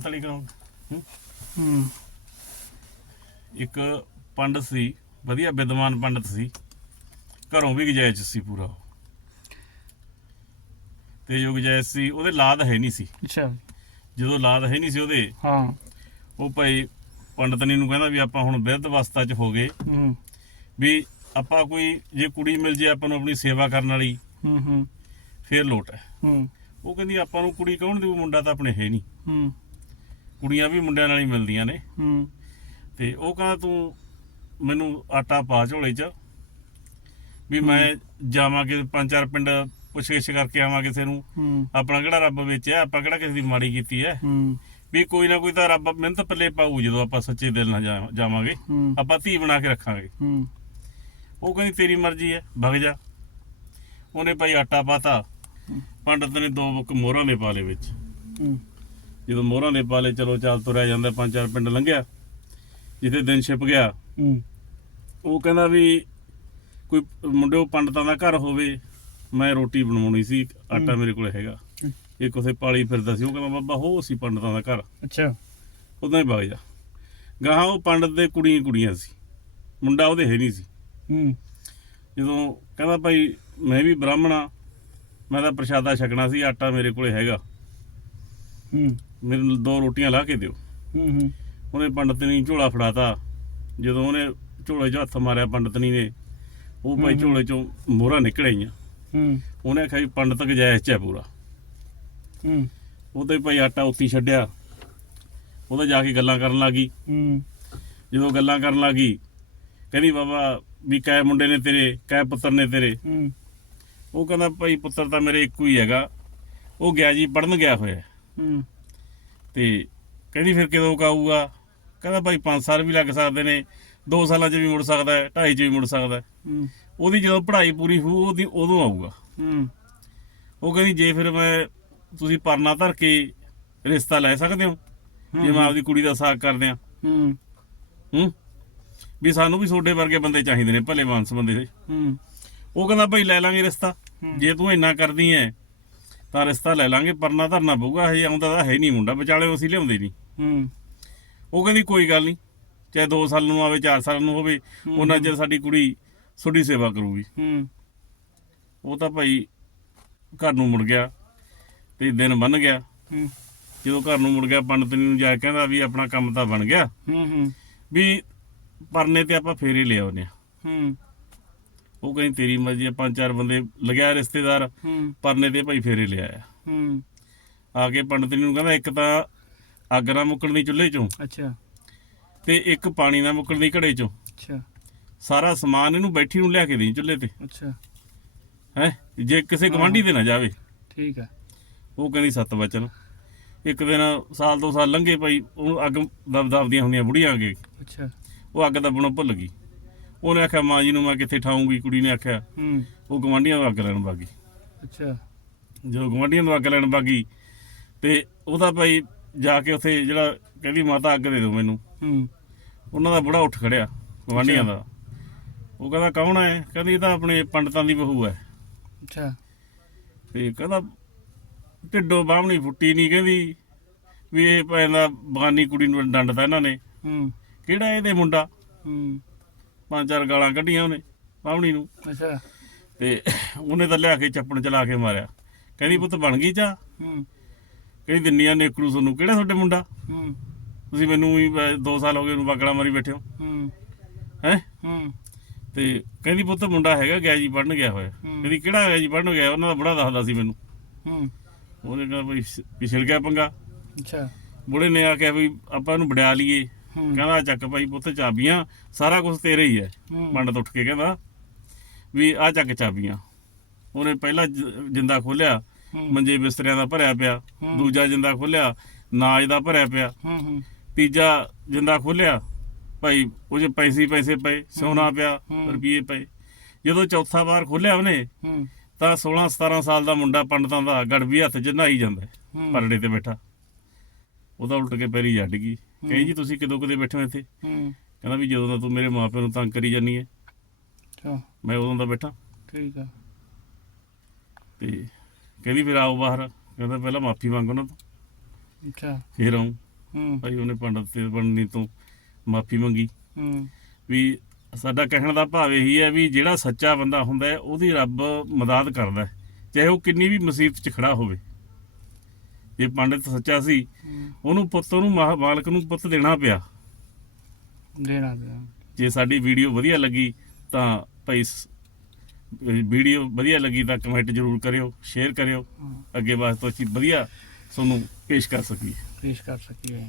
ਤਲੀ ਕਰਾਉਂ ਹੂੰ। ਇੱਕ ਪੰਡਤ ਸੀ ਵਧੀਆ ਵਿਦਵਾਨ ਪੰਡਤ ਸੀ। ਘਰੋਂ ਵੀ ਗਜਾਇਜ਼ ਸੀ ਪੂਰਾ। ਤੇ ਜੋ ਗਜਾਇਜ਼ ਸੀ ਉਹਦੇ ਲਾਦ ਹੈ ਨਹੀਂ ਸੀ। ਅੱਛਾ। ਜਦੋਂ ਲਾਦ ਹੈ ਨਹੀਂ ਸੀ ਉਹਦੇ ਹਾਂ। ਉਹ ਭਾਈ ਪੰਡਤਨੀ ਨੂੰ ਕਹਿੰਦਾ ਵੀ ਆਪਾਂ ਹੁਣ ਬਿਰਧ ਅਵਸਥਾ 'ਚ ਹੋ ਗਏ। ਹੂੰ। ਵੀ ਆਪਾਂ ਕੋਈ ਜੇ ਕੁੜੀ ਮਿਲ ਜੇ ਆਪਾਂ ਨੂੰ ਆਪਣੀ ਸੇਵਾ ਕਰਨ ਵਾਲੀ ਹੂੰ ਹੂੰ। ਫੇਰ ਲੋਟ ਹੈ। ਹੂੰ। ਉਹ ਕਹਿੰਦੀ ਆਪਾਂ ਨੂੰ ਕੁੜੀ ਕੌਣ ਦੇਊ ਮੁੰਡਾ ਤਾਂ ਆਪਣੇ ਹੈ ਨਹੀਂ। ਹੂੰ। ਕੁੜੀਆਂ ਵੀ ਮੁੰਡਿਆਂ ਨਾਲ ਹੀ ਮਿਲਦੀਆਂ ਨੇ। ਹੂੰ। ਤੇ ਉਹ ਕਹਿੰਦਾ ਤੂੰ ਮੈਨੂੰ ਆਟਾ ਪਾ ਝੋਲੇ 'ਚ ਵੀ ਮੈਂ ਜਾਵਾਂਗੇ ਪੰਜ ਚਾਰ ਪਿੰਡ ਪੁੱਛ-ਗਿੱਛ ਕਰਕੇ ਆਵਾਂ ਕਿਸੇ ਨੂੰ ਹੂੰ। ਆਪਣਾ ਕਿਹੜਾ ਰੱਬ ਵੇਚਿਆ ਆਪਾਂ ਕਿਹੜਾ ਕਿਸੇ ਦੀ ਮਾੜੀ ਕੀਤੀ ਹੈ ਹੂੰ। ਵੀ ਕੋਈ ਨਾ ਕੋਈ ਤਾਂ ਰੱਬ ਮਿਹਨਤ ਪੱਲੇ ਪਾਊ ਜਦੋਂ ਆਪਾਂ ਸੱਚੇ ਦਿਲ ਨਾਲ ਜਾ- ਜਾਵਾਂਗੇ। ਹੂੰ। ਆਪਾਂ ਧੀ ਬਣਾ ਕੇ ਰੱਖਾਂਗੇ। ਹੂੰ। ਉਹ ਕਹਿੰਦੀ ਤੇਰੀ ਮਰਜ਼ੀ ਹੈ ਭਗ ਜਾ। ਉਹਨੇ ਭਾਈ ਆਟਾ ਪਾਤਾ। ਪੰਡਤ ਨੇ ਦੋ ਮੁੱਕ ਮੋਹਰਾਂ ਦੇ ਪਾਲੇ ਵਿੱਚ। ਹੂੰ। ਜਦੋਂ ਮੋਹਰਾਂ ਦੇ ਪਾਲੇ ਚਲੋ ਚੱਲ ਤੁਰਿਆ ਜਾਂਦਾ ਪੰਜ ਚਾਰ ਪਿੰਡ ਲੰਘਿਆ ਜਿੱਥੇ ਦਿਨ ਛਿਪ ਗਿਆ। ਹੂੰ। ਉਹ ਕਹਿੰਦਾ ਵੀ ਕੋਈ ਮੁੰਡਿਓ ਪੰਡਤਾਂ ਦਾ ਘਰ ਹੋਵੇ ਮੈਂ ਰੋਟੀ ਬਣਾਉਣੀ ਸੀ ਆਟਾ ਮੇਰੇ ਕੋਲ ਹੈਗਾ। ਇੱਕ ਉਥੇ ਪਾਲੀ ਫਿਰਦਾ ਸੀ ਉਹ ਕਹਿੰਦਾ ਬਾਬਾ ਹੋ ਸੀ ਪੰਡਤਾਂ ਦਾ ਘਰ। ਅੱਛਾ। ਉਦਾਂ ਹੀ ਵਗ ਜਾ ਗਾਹਾਂ ਉਹ ਪੰਡਤ ਦੇ ਕੁੜੀਆਂ ਕੁੜੀਆਂ ਸੀ। ਮੁੰਡਾ ਉਹਦੇ ਹੈ ਨਹੀਂ ਸੀ। ਹੂੰ। ਜਦੋਂ ਕਹਿੰਦਾ ਭਾਈ ਮੈਂ ਵੀ ਬ੍ਰਾਹਮਣਾ ਮੈਂ ਤਾਂ ਪ੍ਰਸ਼ਾਦਾ ਛਕਣਾ ਸੀ ਆਟਾ ਮੇਰੇ ਕੋਲੇ ਹੈਗਾ। ਹੂੰ। ਮੈਨੂੰ ਦੋ ਰੋਟੀਆਂ ਲਾ ਕੇ ਦਿਓ। ਹੂੰ ਹੂੰ। ਉਹਨੇ ਪੰਡਤਨੀ ਝੋਲਾ ਫੜਾਤਾ। ਜਦੋਂ ਉਹਨੇ ਝੋਲੇ 'ਚ ਹੱਥ ਮਾਰਿਆ ਪੰਡਤਨੀ ਨੇ ਉਹ ਭਾਈ। ਝੋਲੇ 'ਚੋਂ ਮੋਹਰਾਂ ਨਿਕਲ ਆਈਆਂ। ਹੂੰ। ਉਹਨੇ ਆਖਿਆ ਵੀ ਪੰਡਤ ਗਜਾਇਜ਼ 'ਚ ਹੈ ਪੂਰਾ। ਹੂੰ। ਉਹਦੇ ਭਾਈ ਆਟਾ ਉੱਤੀ ਛੱਡਿਆ। ਉਹਦਾ ਜਾ ਕੇ ਗੱਲਾਂ ਕਰਨ ਲੱਗੀ ਹੂੰ। ਜਦੋਂ ਗੱਲਾਂ ਕਰਨ ਲੱਗੀ ਕਹਿੰਦੀ ਬਾਬਾ ਵੀ ਕੈ ਮੁੰਡੇ ਨੇ ਤੇਰੇ ਕੈ ਪੁੱਤਰ ਨੇ ਤੇਰੇ। ਹੂੰ। ਉਹ ਕਹਿੰਦਾ ਭਾਈ ਪੁੱਤਰ ਤਾਂ ਮੇਰੇ ਇੱਕੋ ਹੀ ਹੈਗਾ। ਉਹ ਗਿਆ ਜੀ ਪੜਨ ਗਿਆ ਹੋਇਆ। ਹੂੰ। ਤੇ ਕਹਿੰਦੀ ਫਿਰ ਕਦੋਂ ਕਾਊਗਾ ਕਹਿੰਦਾ ਭਾਈ 5 ਸਾਲ ਵੀ ਲੱਗ ਸਕਦੇ ਨੇ 2 ਸਾਲਾਂ 'ਚ ਵੀ ਮੁੜ ਸਕਦਾ ਹੈ 2.5 'ਚ ਵੀ ਮੁੜ ਸਕਦਾ ਹੈ। ਹੂੰ। ਉਹਦੀ ਜਦੋਂ ਪੜ੍ਹਾਈ ਪੂਰੀ ਹੋਊ ਉਹਦੀ ਉਦੋਂ ਆਊਗਾ। ਹੂੰ। ਉਹ ਕਹਿੰਦੀ ਜੇ ਫਿਰ ਮੈਂ ਤੁਸੀਂ ਪਰਨਾ ਧਰ ਕੇ ਰਿਸ਼ਤਾ ਲੈ ਸਕਦੇ ਹੋ ਜੇ ਮੈਂ ਆਪਦੀ ਕੁੜੀ ਦਾ ਸਾਕ ਕਰਦੇ ਆ ਹੂੰ। ਹੂੰ। ਵੀ ਸਾਨੂੰ ਵੀ ਤੁਹਾਡੇ ਵਰਗੇ ਬੰਦੇ ਚਾਹੀਦੇ ਨੇ ਭਲੇ ਮਾਨਸ ਬੰਦੇ ਹੂੰ। ਉਹ ਕਹਿੰਦਾ ਭਾਈ ਲੈ ਲਾਂਗੇ ਰਿਸ਼ਤਾ ਹੂੰ। ਜੇ ਤੂੰ ਇੰਨਾ ਕਰਦੀ ਐ ਤਾਂ ਰਿਸ਼ਤਾ ਲੈ ਲਾਂਗੇ ਪਰਨਾ ਧਰਨਾ ਪਊਗਾ ਹਜੇ ਆਉਂਦਾ ਤਾਂ ਹੈ ਨਹੀਂ ਮੁੰਡਾ ਵਿਚਾਲੇ ਅਸੀਂ ਲਿਆਉਂਦੇ ਨਹੀਂ। ਹੂੰ। ਉਹ ਕਹਿੰਦੀ ਕੋਈ ਗੱਲ ਨਹੀਂ ਚਾਹੇ 2 ਸਾਲ ਨੂੰ ਆਵੇ 4 ਸਾਲ ਨੂੰ ਹੋਵੇ ਉਹਨਾਂ ਚਿਰ ਸਾਡੀ ਕੁੜੀ ਤੁਹਾਡੀ ਸੇਵਾ ਕਰੂਗੀ। ਹੂੰ। ਉਹ ਤਾਂ ਭਾਈ ਘਰ ਨੂੰ ਮੁੜ ਗਿਆ ਤੇ ਦਿਨ ਬਣ ਗਿਆ। ਹੂੰ। ਜਦੋਂ ਘਰ ਨੂੰ ਮੁੜ ਗਿਆ ਪੰਡਤ ਨੂੰ ਜਾ ਕੇ ਕਹਿੰਦਾ ਵੀ ਆਪਣਾ ਕੰਮ ਤਾਂ ਬਣ ਗਿਆ। ਹੂੰ ਹੂੰ। ਵੀ ਪਰਨੇ ਤੇ ਆਪਾਂ ਫੇਰੇ ਲੈ ਆਉਨੇ ਆ ਹੂੰ। ਉਹ ਕਹਿੰਦੀ ਤੇਰੀ ਮਰਜ਼ੀ ਆ ਪੰਜ ਚਾਰ ਬੰਦੇ ਲਗਿਆ ਰਿਸ਼ਤੇਦਾਰ ਹੂੰ। ਪਰਨੇ ਤੇ ਭਾਈ ਫੇਰੇ ਲਿਆਇਆ ਹੂੰ। ਆ ਕੇ ਪੰਡਤ ਨੂੰ ਕਹਿੰਦਾ ਇੱਕ ਤਾਂ ਅੱਗ ਨਾ ਮੁੱਕਣੀ ਚੁੱਲ੍ਹੇ ਚੋਂ ਅੱਛਾ। ਤੇ ਇੱਕ ਪਾਣੀ ਨਾ ਮੁੱਕਣੀ ਘੜੇ ਚੋਂ। ਅੱਛਾ। ਸਾਰਾ ਸਮਾਨ ਇਹਨੂੰ ਬੈਠੀ ਨੂੰ ਲਿਆ ਕੇ ਦੇਈ ਚੁੱਲ੍ਹੇ ਤੇ। ਅੱਛਾ। ਹੈ? ਜੇ ਕਿਸੇ ਗਵਾਂਢੀ ਦੇ ਨਾ ਜਾਵੇ। ਠੀਕ ਹੈ ਉਹ ਕਹਿੰਦੀ ਸੱਤ ਵਚਨ। ਇੱਕ ਦਿਨ ਸਾਲ ਦੋ ਸਾਲ ਲੰਘੇ ਭਾਈ ਉਹ ਅੱਗ ਦਬ ਦਬਦੀਆਂ ਹੁੰਦੀਆਂ ਬੁੜੀਆਂ ਅੱਗੇ। ਅੱਛਾ। ਉਹ ਅੱਗ ਦੱਬਣੋਂ ਭੁੱਲ ਗਈ। ਉਹਨੇ ਆਖਿਆ ਮਾਂ ਜੀ ਨੂੰ ਮੈਂ ਕਿੱਥੇ ਠਾਉਂਗੀ? ਕੁੜੀ ਨੇ ਆਖਿਆ ਹੂੰ। ਉਹ ਗਵਾਂਢੀਆਂ ਨੂੰ ਅੱਗ ਲੈਣ ਬਾਗੀ ਅੱਛਾ। ਜਦੋਂ ਗਵਾਂਢੀਆਂ ਨੂੰ ਅੱਗ ਲੈਣ ਬਾਗੀ ਤੇ ਉਹਦਾ ਭਾਈ ਜਾ ਕੇ ਉੱਥੇ ਜਿਹੜਾ ਕਹਿੰਦੀ ਮਾਤਾ ਅੱਗ ਦੇ ਦਿਓ ਮੈਨੂੰ। ਹੂੰ। ਉਹਨਾਂ ਦਾ ਬੁੜਾ ਉੱਠ ਖੜਿਆ ਗਵਾਂਢੀਆਂ ਦਾ। ਉਹ ਕਹਿੰਦਾ ਕੌਣ ਹੈ ਕਹਿੰਦੀ ਇਹ ਤਾਂ ਆਪਣੇ ਪੰਡਤਾਂ ਦੀ ਬਹੂ ਹੈ ਅੱਛਾ। ਤੇ ਕਹਿੰਦਾ ਢਿੱਡੋਂ ਬਾਹਮਣੀ ਫੁੱਟੀ ਨਹੀਂ ਕਹਿੰਦੀ ਵੀ ਇਹ ਪੈਂਦਾ ਬਗਾਨੀ ਕੁੜੀ ਨੂੰ ਡੰਡਦਾ ਇਹਨਾਂ ਨੇ। ਹੂੰ। ਕਿਹੜਾ ਇਹਦੇ ਮੁੰਡਾ? ਹੂੰ। ਪੰਜ ਚਾਰ ਗਾਲਾਂ ਕੱਢੀਆਂ ਉਹਨੇ ਬਾਹਮਣੀ ਨੂੰ। ਅੱਛਾ। ਤੇ ਉਹਨੇ ਤਾਂ ਲਿਆ ਕੇ ਚੱਪਣ ਚਲਾ ਕੇ ਮਾਰਿਆ। ਕਹਿੰਦੀ ਪੁੱਤ ਬਣ ਗਈ ਚਾ ਹੂੰ। ਕਹਿੰਦੀ ਦਿੰਨੀਆਂ ਨੇਕਰੂ ਤੁਹਾਨੂੰ ਕਿਹੜਾ ਤੁਹਾਡੇ ਮੁੰਡਾ? ਹੂੰ। ਤੁਸੀਂ ਮੈਨੂੰ ਵੀ 2 ਸਾਲ ਹੋ ਗਏ ਉਹਨੂੰ ਬਾਗੜਾ ਮਾਰੀ ਬੈਠੇ ਹੋ। ਹੂੰ। ਹੈ? ਹੂੰ। ਤੇ ਕਹਿੰਦੀ ਪੁੱਤ ਮੁੰਡਾ ਹੈਗਾ ਗਿਆ ਜੀ ਪੜਨ ਗਿਆ ਹੋਇਆ। ਕਹਿੰਦੀ ਕਿਹੜਾ ਗਿਆ ਜੀ ਪੜਨ ਗਿਆ? ਉਹਨਾਂ ਦਾ ਬੁੜਾ ਦੱਸਦਾ ਸੀ ਮੈਨੂੰ। ਹੂੰ। ਉਹਨੇ ਕਿਹਾ ਵੀ ਪਿਛਲ ਗਿਆ ਪੰਗਾ। ਅੱਛਾ। ਬੁੜੇ ਨੇ ਆ ਕੇ ਵੀ ਆਪਾਂ ਇਹਨੂੰ ਵੜਿਆ ਲਈਏ। ਕਹਿੰਦਾ ਚੱਕ ਭਾਈ ਪੁੱਤ ਚਾਬੀਆਂ ਸਾਰਾ ਕੁਝ ਤੇਰੇ ਹੀ ਹੈ। ਪੰਡਤ ਉੱਠ ਕੇ ਕਹਿੰਦਾ ਵੀ ਆ ਚੱਕ ਚਾਬੀਆਂ। ਉਹਨੇ ਪਹਿਲਾ ਜਿੰਦਾ ਖੋਲਿਆ ਮੰਜੇ ਬਿਸਤਰਿਆਂ ਦਾ ਭਰਿਆ ਪਿਆ। ਦੂਜਾ ਜਿੰਦਾ ਖੋਲਿਆ ਨਾਜ ਦਾ ਭਰਿਆ ਪਿਆ। ਤੀਜਾ ਜਿੰਦਾ ਖੋਲਿਆ ਭਾਈ ਉਹ 'ਚ ਪੈਸੇ ਪੈਸੇ ਪਏ ਸੋਨਾ ਪਿਆ। ਰੁਪਏ ਪਏ। ਜਦੋਂ ਚੌਥਾ ਵਾਰ ਖੋਲਿਆ ਉਹਨੇ ਤਾਂ 16 17 ਸਾਲ ਦਾ ਮੁੰਡਾ ਪੰਡਤਾਂ ਦਾ ਗੜਵੀ ਹੱਥ 'ਚ ਨਹਾਈ ਜਾਂਦਾ ਪਰੜੇ ਤੇ ਬੈਠਾ। ਉਹਦਾ ਉਲਟ ਕੇ ਪੈਰੀ ਜੱਡ ਗਈ। ਕਹੀ ਜੀ ਤੁਸੀਂ ਕਿਦੋਂ ਕਦੇ ਬੈਠੇ ਹੋ ਇੱਥੇ? ਹੂੰ। ਕਹਿੰਦਾ ਵੀ ਜਦੋਂ ਦਾ ਤੂੰ ਮੇਰੇ ਮਾਪਿਆਂ ਨੂੰ ਤੰਗ ਕਰੀ ਜਾਨੀ ਹੈ ਅੱਛਾ। ਮੈਂ ਉਦੋਂ ਦਾ ਬੈਠਾ। ਠੀਕ ਹੈ ਤੇ ਕਹਿੰਦੀ ਫਿਰ ਆਓ ਬਾਹਰ। ਕਹਿੰਦਾ ਪਹਿਲਾਂ ਮਾਫੀ ਮੰਗ ਉਹਨਾਂ ਤੋਂ। ਅੱਛਾ। ਫਿਰ ਆਉਂ ਹੂੰ। ਭਾਈ ਉਹਨੇ ਪੰਡਤ ਤੇ ਬਣਨੀ ਤੋਂ ਮਾਫੀ ਮੰਗੀ। ਹੂੰ। ਵੀ ਸਾਡਾ ਕਹਿਣ ਦਾ ਭਾਵ ਇਹੀ ਹੈ ਵੀ ਜਿਹੜਾ ਸੱਚਾ ਬੰਦਾ ਹੁੰਦਾ ਹੈ ਉਹਦੀ ਰੱਬ ਮਦਦ ਕਰਦਾ ਹੈ। ਚਾਹੇ ਉਹ ਕਿੰਨੀ ਵੀ ਮੁਸੀਬਤ 'ਚ ਖੜਾ ਹੋਵੇ। ਜੇ ਪੰਡਤ ਸੱਚਾ ਸੀ। ਉਹਨੂੰ ਪੁੱਤ ਮਾ- ਮਾਲਕ ਨੂੰ ਪੁੱਤ ਦੇਣਾ ਪਿਆ। ਦੇਣਾ ਦੇਣਾ ਜੇ ਸਾਡੀ ਵੀਡੀਓ ਵਧੀਆ ਲੱਗੀ ਤਾਂ ਭਾਈ ਵੀਡੀਓ ਵਧੀਆ ਲੱਗੀ ਤਾਂ ਕਮੈਂਟ ਜ਼ਰੂਰ ਕਰਿਓ ਸ਼ੇਅਰ ਕਰਿਓ। ਅੱਗੇ ਵਾਸਤੇ ਅਸੀਂ ਵਧੀਆ ਤੁਹਾਨੂੰ ਪੇਸ਼ ਕਰ ਸਕੀਏ। ਪੇਸ਼ ਕਰ ਸਕੀਏ।